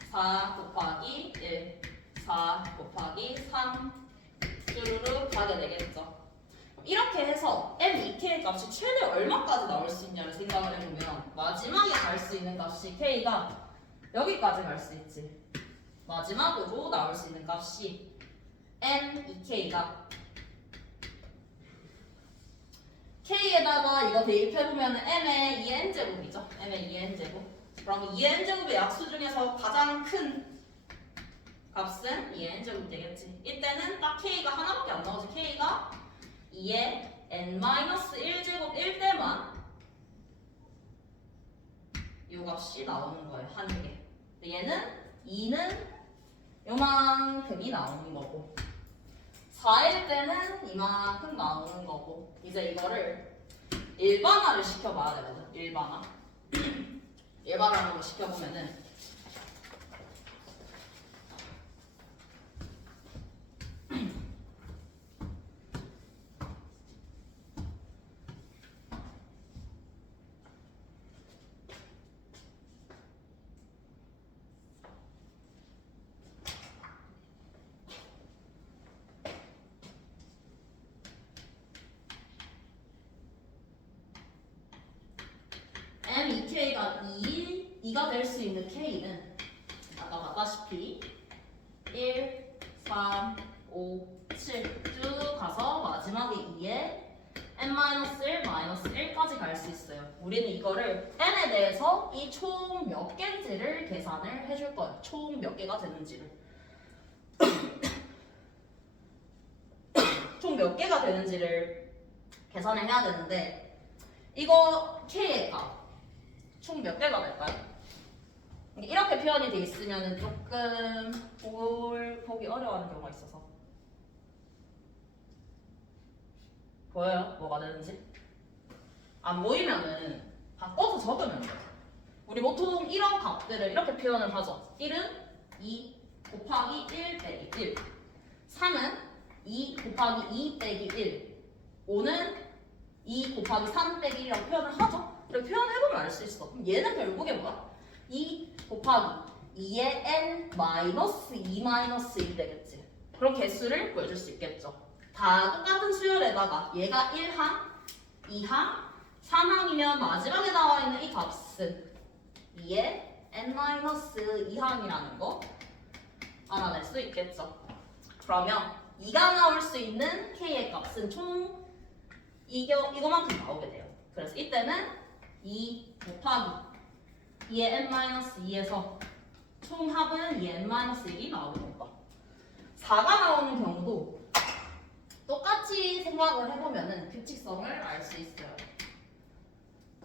4 곱하기 1, 4 곱하기 3 쭈루룩 가게 되겠죠. 이렇게 해서 M2K의 값이 최대 얼마까지 나올 수 있냐를 생각을 해보면 마지막에 갈 수 있는 값이 K가 여기까지 갈 수 있지. 마지막으로 나올 수 있는 값이 M2K가 K에다가 이거 대입해보면 M의 2n제곱이죠. M의 2n제곱. 그럼 2n제곱의 약수 중에서 가장 큰 값은 2의 n제곱 되겠지. 이때는 딱 k가 하나밖에 안 나오지. k가 2의 n-1제곱일 때만 이 값이 나오는 거예요. 한 개. 얘는 2는 요만큼이 나오는 거고 4일 때는 이만큼 나오는 거고 이제 이거를 일반화를 시켜봐야 되거든. 일반화. 일반화로 시켜보면은 M2K가 2가 될 수 있는 K는 아까 봤다시피 1, 3, 5, 7 쭉 가서 마지막에 2에 n-1, -1까지 갈 수 있어요. 우리는 이거를 n에 대해서 이 총 몇 개인지를 계산을 해줄 거예요. 총 몇 개가 되는지를. 총 몇 개가 되는지를 계산을 해야 되는데 이거 K의 값 총 몇 개가 될까요? 이렇게 표현이 돼 있으면 조금 보기 어려워하는 경우가 있어서 보여요? 뭐가 되는지? 안 보이면은 바꿔서 적으면 돼요. 우리 보통 이런 값들을 이렇게 표현을 하죠. 1은 2 곱하기 1 빼기 1 3은 2 곱하기 2 빼기 1 5는 2 곱하기 3 빼기 1이라고 표현을 하죠. 이렇게 표현해보면 알 수 있어. 그럼 얘는 결국에 뭐야? 2 곱하기 2의 n-2-1이 되겠지. 그럼 개수를 구해줄 수 있겠죠. 다 똑같은 수열에다가 얘가 1항, 2항, 3항이면 마지막에 나와 있는 이 값은 2의 n-2항이라는 거 알아낼 수 있겠죠. 그러면 2가 나올 수 있는 k의 값은 총 이거만큼 나오게 돼요. 그래서 이때는 2 곱하기 2의 n-2에서 총합은 2의 n-1이 나오는 거. 4가 나오는 경우도 똑같이 생각을 해보면은 규칙성을 알 수 있어요.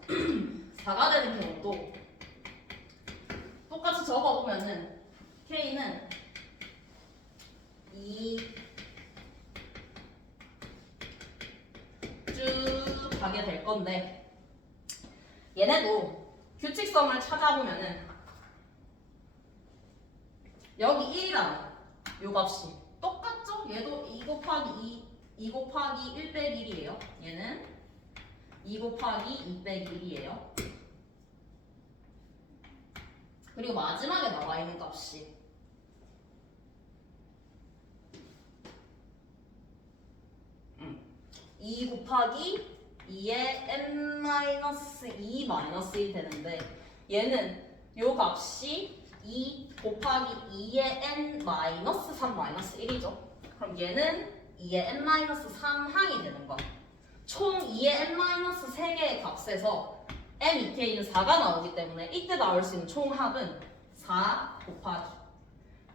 4가 되는 경우도 똑같이 적어보면은 k는 2 쭉 가게 될 건데 얘네도 규칙성을 찾아보면은 여기 1이라는 요 값이 똑같죠? 얘도 2 곱하기 2 곱하기 1 빼기 1이에요. 얘는 2 곱하기 2 빼기 1이에요. 그리고 마지막에 나와 있는 값이 2 곱하기 2의 n-2-1이 되는데 얘는 요 값이 2 곱하기 2의 n-3-1이죠. 그럼 얘는 2의 n-3항이 되는 거야. 총 2의 n-3개의 값에서 m2k는 4가 나오기 때문에 이때 나올 수 있는 총합은 4 곱하기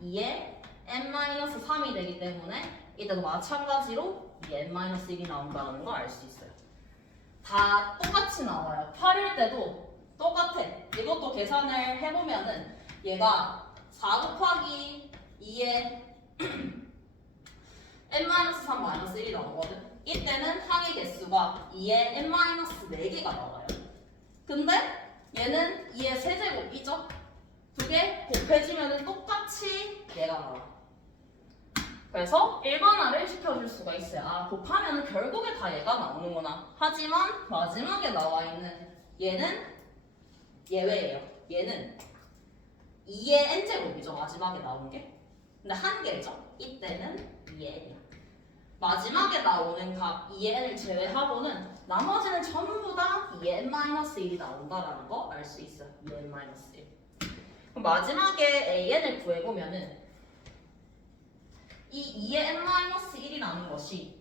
2의 n-3이 되기 때문에 이때도 마찬가지로 2의 n-1이 나온다는 걸 알 수 있어요. 다 똑같이 나와요. 8일 때도 똑같아. 이것도 계산을 해보면은 얘가 4 곱하기 2의 n-3-1이 나오거든. 이때는 항의 개수가 2의 n-4개가 나와요. 근데 얘는 2의 세제곱이죠. 두 개 곱해지면 똑같이 얘가 나와. 그래서 일반화를 시켜줄 수가 있어요. 아, 곱하면 결국에 다 얘가 나오는구나. 하지만 마지막에 나와 있는 얘는 예외예요. 얘는 2의 n제곱이죠. 마지막에 나온 게. 근데 한 개죠. 이때는 2의 n이야. 마지막에 나오는 값 2의 n을 제외하고는 나머지는 전부 다 2의 n-1이 나온다라는 거 알 수 있어요. 2의 n-1. 그럼 마지막에 an을 구해보면은 이 2의 n-1이라는 것이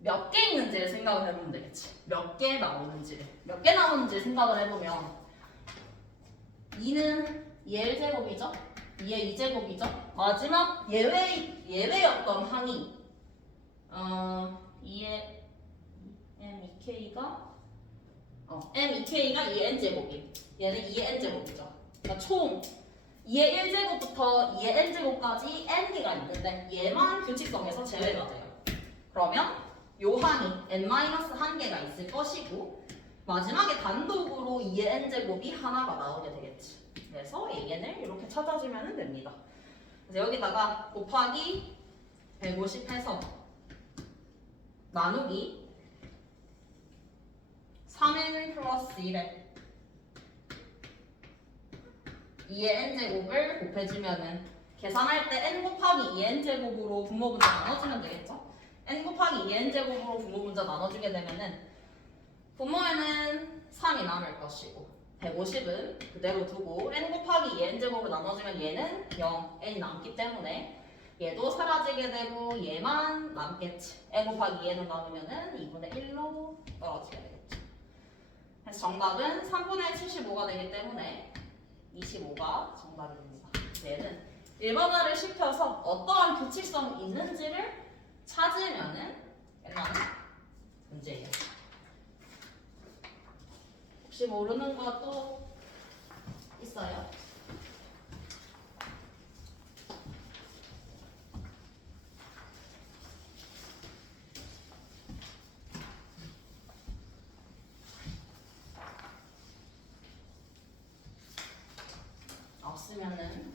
몇 개 있는지를 생각을 해보면 되겠지. 몇 개 나오는지를 생각을 해보면 2는 2의 1제곱이죠? 2의 2제곱이죠? 마지막 예외였던 항이 2의 m2k가 m2k가 2의 n제곱이 얘는 2의 n제곱이죠. 그러니까 총 2의 1제곱부터 2의 n제곱까지 n개가 있는데 얘만 규칙성에서 제외가 돼요. 그러면 요 항이 n-1개가 있을 것이고 마지막에 단독으로 2의 n제곱이 하나가 나오게 되겠지. 그래서 AN을 이렇게 찾아주면 됩니다. 그래서 여기다가 곱하기 150 해서 나누기 3n 플러스 1에 2의 n제곱을 곱해주면은 계산할 때 n 곱하기 2의 n제곱으로 분모분자 나눠주면 되겠죠? n 곱하기 2의 n제곱으로 분모분자 나눠주게 되면은 분모에는 3이 남을 것이고 150은 그대로 두고 n 곱하기 2의 n제곱을 나눠주면 얘는 0, n이 남기 때문에 얘도 사라지게 되고 얘만 남겠지. n 곱하기 2n을 나누면은 2분의 1로 떨어지게 되겠죠. 그래서 정답은 3분의 75가 되기 때문에 25가 정답입니다. 얘는 일반화를 시켜서 어떠한 규칙성이 있는지를 찾으면은 끝나는 문제예요. 혹시 모르는 거 또 있어요? 없으면은